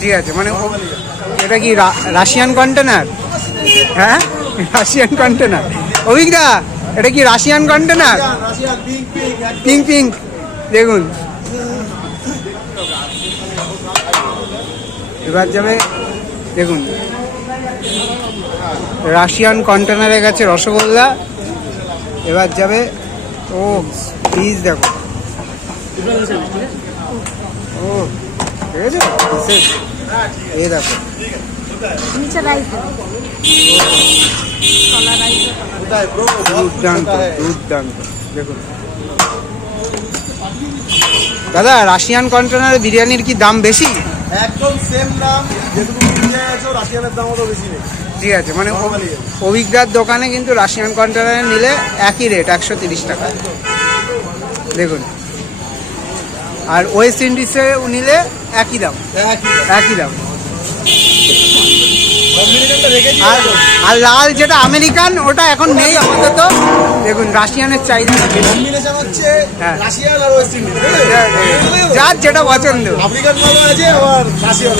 ঠিক আছে, মানে এটা কি রাশিয়ান কন্টেনার? হ্যাঁ, রাশিয়ান কন্টেনার। অভিজ্ঞতা, এটা কি রাশিয়ান কন্টেনার? পিঙ্ক পিঙ্ক, দেখুন। এবার যাবে, দেখুন রাশিয়ান কন্টেনারে গেছে রসগোল্লা। এবার যাবে, ও প্লিজ দেখো, ও ঠিক আছে, এই দেখো দুর্দান্ত দুর্দান্ত। দেখুন দাদা, রাশিয়ান কন্টেনারে বিরিয়ানির কি দাম বেশি? একদম সেম দাম, যেটুকু কিনে আছে রাশিয়ানের দামও তো বেশি নেই। ঠিক আছে, মানে অভিজ্ঞতার দোকানে কিন্তু রাশিয়ান কন্টেনারে নিলে একই রেট, 130 টাকা। দেখুন, আর ওয়েস্ট ইন্ডিজে নিলে একই দাম, একই দাম। আর লাল যেটা আমেরিকান, ওটা এখন নেই আপাতত। দেখুন রাশিয়ানের চাহিদা হচ্ছে রাশিয়ান আর ওয়েস্ট ইন্ডিজ, যার যেটা পছন্দ। আফ্রিকান মালও আছে আবার রাশিয়ান।